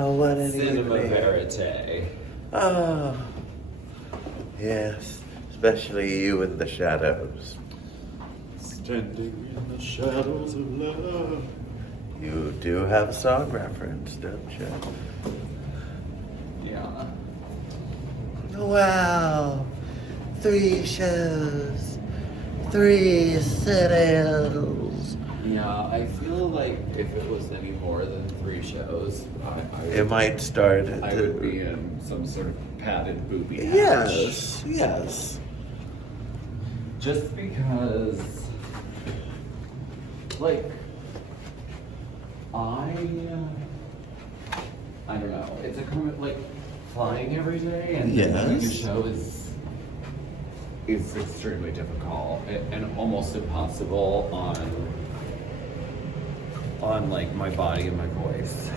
wow, what an Cinema evening. verite. Oh, yes, especially you in the shadows. Standing in the shadows of love. You do have a song reference, don't you? Yeah. Wow, 3 shows, 3 cities. Yeah, I feel like if it was any more than 3 shows, It might start at I would be in some sort of padded booby hatch. Yes, yes. Just because, like, I don't know. It's a kind of like flying every day and doing a Yes. show is extremely difficult and almost impossible on like my body and my voice.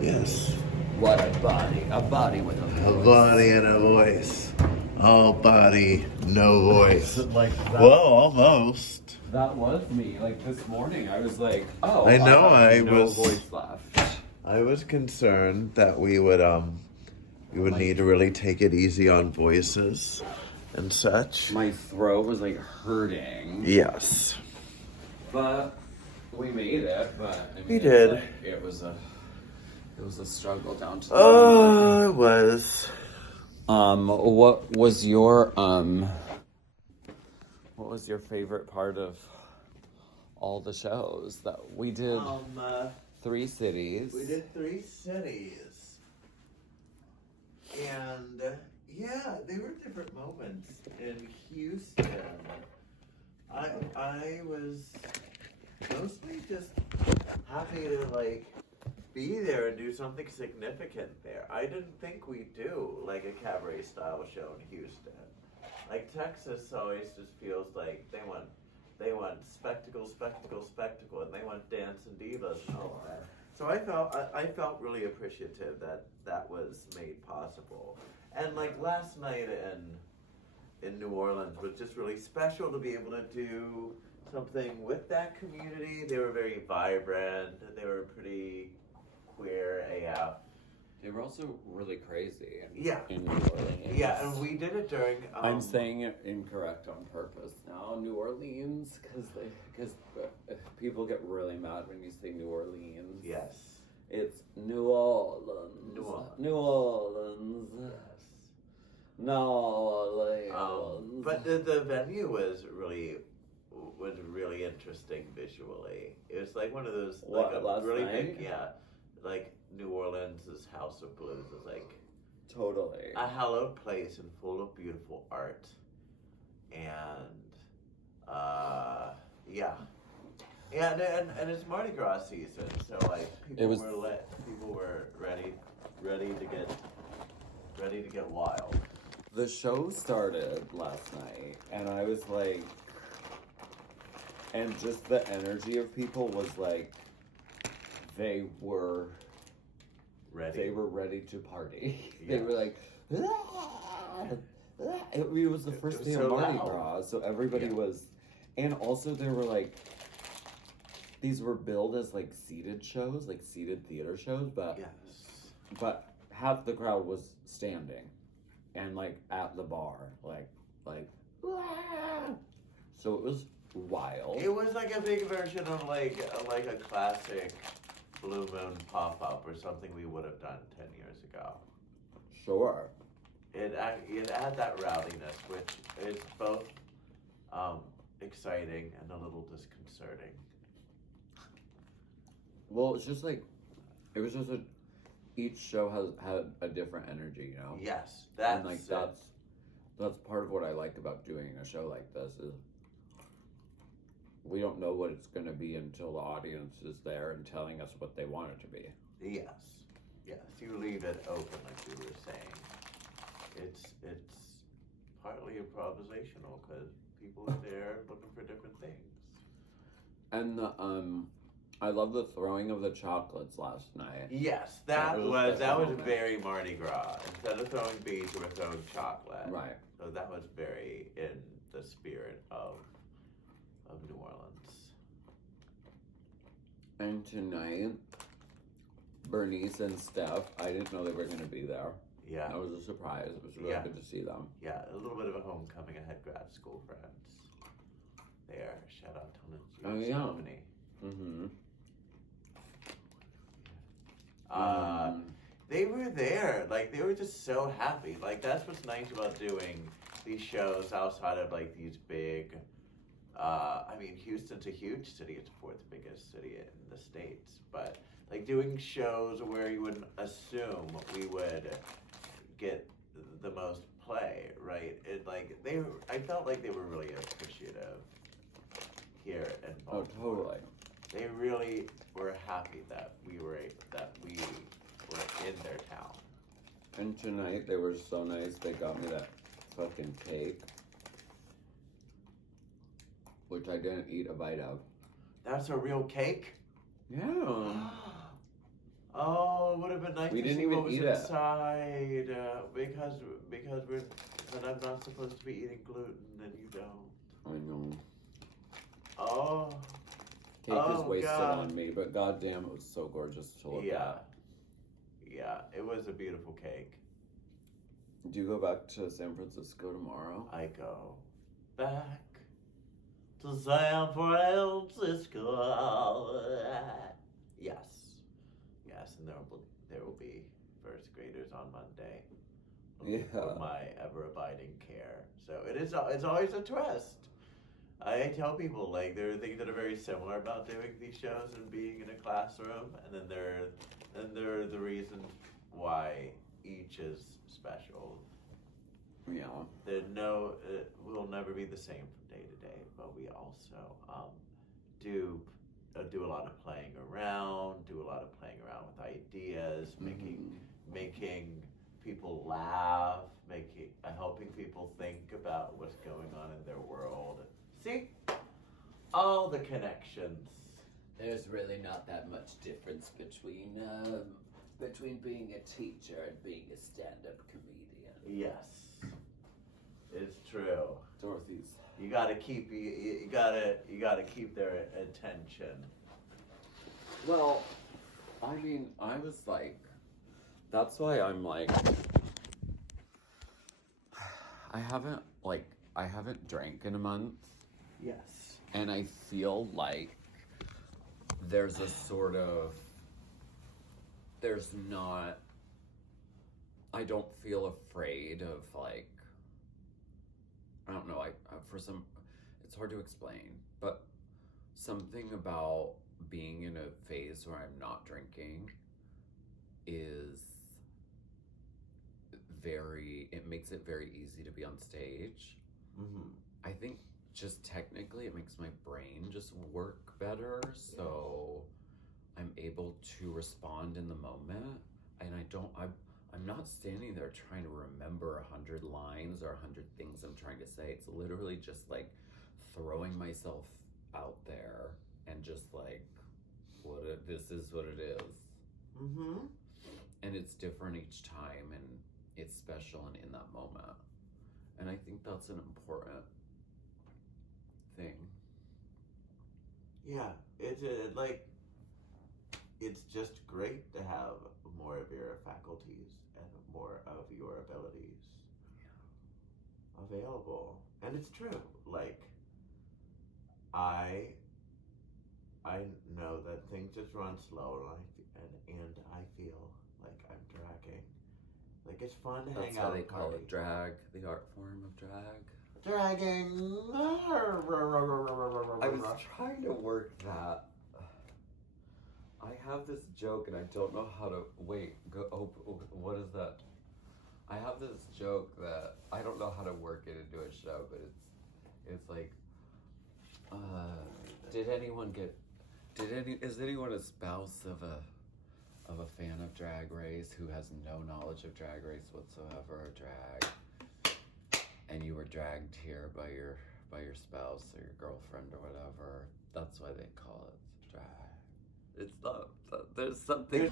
Yes. What a body with a voice. A body and a voice. All body, no voice. Like that, Well, almost. that was me. Like this morning, I was like, oh, I know, have I no was- voice left. I was concerned that we would need to really take it easy on voices and such. My throat was like hurting. Yes. But we made it. But I mean, We did. Like, it was a struggle down to the Oh, it was. What was your favorite part of all the shows that we did? 3 cities. We did 3 cities. And, yeah, they were different moments. In Houston, I was mostly just happy to, like, be there and do something significant there. I didn't think we'd do, like, a cabaret-style show in Houston. Like, Texas always just feels like they want spectacle, and they want dance and divas and all that. So I felt really appreciative that was made possible. And like last night in New Orleans was just really special to be able to do something with that community. They were very vibrant. They were pretty queer AF. They were also really crazy. Yeah. In New Orleans. Yeah, and we did it during. I'm saying it incorrect on purpose now. New Orleans, because people get really mad when you say New Orleans. Yes. It's New Orleans. New Orleans. New Orleans. Yes. New Orleans. But the venue was really interesting visually. It was like one of those like What, a last really night? big, yeah, like New Orleans' House of Blues is like Totally. a hallowed place and full of beautiful art, and yeah. Yeah, and it's Mardi Gras season, so like people were lit. People were ready to get wild. The show started last night, and I was like, and just the energy of people was like, they were ready to party. Yeah. They were like, it was the first day so of Mardi loud. Gras, so everybody was, and also there were like, these were billed as like seated shows, like seated theater shows, but Yes. but half the crowd was standing, and like at the bar, like, so it was wild. It was like a big version of like a classic Blue Moon pop-up or something we would have done 10 years ago. Sure. It had that rowdiness, which is both exciting and a little disconcerting. Well, it's just like, it was just each show had a different energy, you know? Yes, And like that's part of what I like about doing a show like this is we don't know what it's going to be until the audience is there and telling us what they want it to be. Yes, you leave it open like you were saying. It's partly improvisational because people are there looking for different things. And I love the throwing of the chocolates last night. Yes, that was very Mardi Gras. Instead of throwing beads, we were throwing chocolate. Right. So that was very in the spirit of New Orleans. And tonight, Bernice and Steph. I didn't know they were going to be there. Yeah. That was a surprise. It was really good to see them. Yeah, a little bit of a homecoming. I had grad school friends there. Shout out to Lindsay and Stephanie. Mm-hmm. They were there. Like, they were just so happy. Like, that's what's nice about doing these shows outside of, like, these big... I mean, Houston's a huge city. It's the fourth biggest city in the States. But, like, doing shows where you wouldn't assume we would get the most play, right? I felt like they were really appreciative here in Baltimore. Oh, totally. They really were happy that we were in their town. And tonight they were so nice. They got me that fucking cake, which I didn't eat a bite of. That's a real cake? Yeah. Oh, it would have been nice We to didn't see even what was eat inside. Because I'm not supposed to be eating gluten and you don't. I know. Oh. Cake is wasted God. on me, but goddamn, it was so gorgeous to look at. Yeah, it was a beautiful cake. Do you go back to San Francisco tomorrow? I go back to San Francisco. Yes, and there will be first graders on Monday. For my ever abiding care. So it's always a twist. I tell people, like, there are things that are very similar about doing these shows and being in a classroom, and then there are the reasons why each is special. Yeah. We'll never be the same from day to day, but we also do a lot of playing around with ideas, making people laugh, helping people think about what's going on in their world. See? All the connections. There's really not that much difference between being a teacher and being a stand-up comedian. Yes. It's true. Dorothy's. You gotta keep their attention. Well, I mean, I was like, that's why I'm like, I haven't drank in a month. Yes. And I feel like there's I don't feel afraid of, like, I don't know, it's hard to explain, but something about being in a phase where I'm not drinking it makes it very easy to be on stage. Mm-hmm. I think just technically it makes my brain just work better, so I'm able to respond in the moment, and I'm not standing there trying to remember 100 lines or 100 things I'm trying to say. It's literally just like throwing myself out there and just like, this is what it is. Mm-hmm. And it's different each time, and it's special and in that moment. And I think that's an important thing. Yeah, it's just great to have more of your faculties and more of your abilities available. And it's true. Like, I know that things just run slow, and I feel like I'm dragging. Like, it's fun to hang out. That's how they call it drag, the art form of drag. Dragging. I was trying to work that. I have this joke and I don't know how to what is that? I have this joke that I don't know how to work it into a show, but it's like, is anyone a spouse of a fan of Drag Race who has no knowledge of Drag Race whatsoever, or drag, and you were dragged here by your spouse or your girlfriend or whatever? That's why they call it drag. It's not. There's something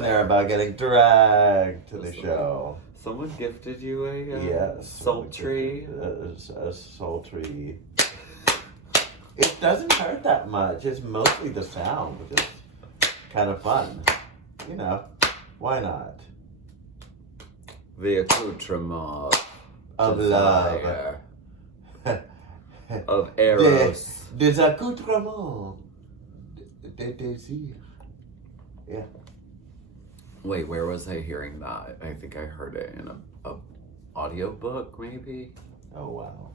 there about getting dragged to the show. Someone gifted you a yes, sultry. A sultry. It doesn't hurt that much. It's mostly the sound, which is kind of fun. you know, why not? The accoutrement Of desire, love. of eros. Des accoutrements. De désir. Yeah. Wait, where was I hearing that? I think I heard it in a audiobook, maybe? Oh, wow.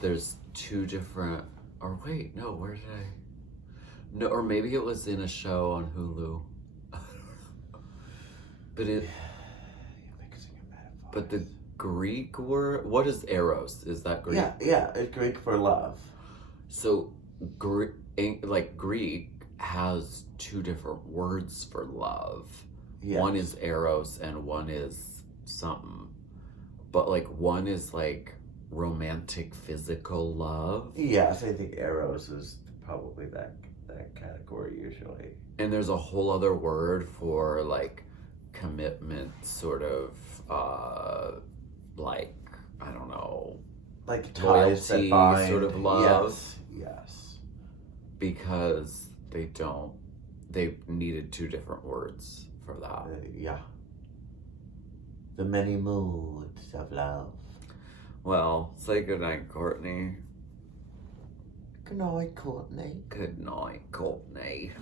There's two different, or wait, no, where did I? No, or maybe it was in a show on Hulu. But it, You're mixing your metaphors. but the Greek word, what is eros? Is that Greek? Yeah, it's Greek for love. So, Greek has two different words for love. Yes. One is eros and one is something. But like one is like romantic physical love. Yes, I think eros is probably that category usually. And there's a whole other word for like commitment, sort of like, I don't know, Like ties loyalty that bind. sort of love. Yes. Because they needed two different words for that. Yeah. The many moods of love. Well, say goodnight, Courtney. Good night, Courtney. Good night, Courtney.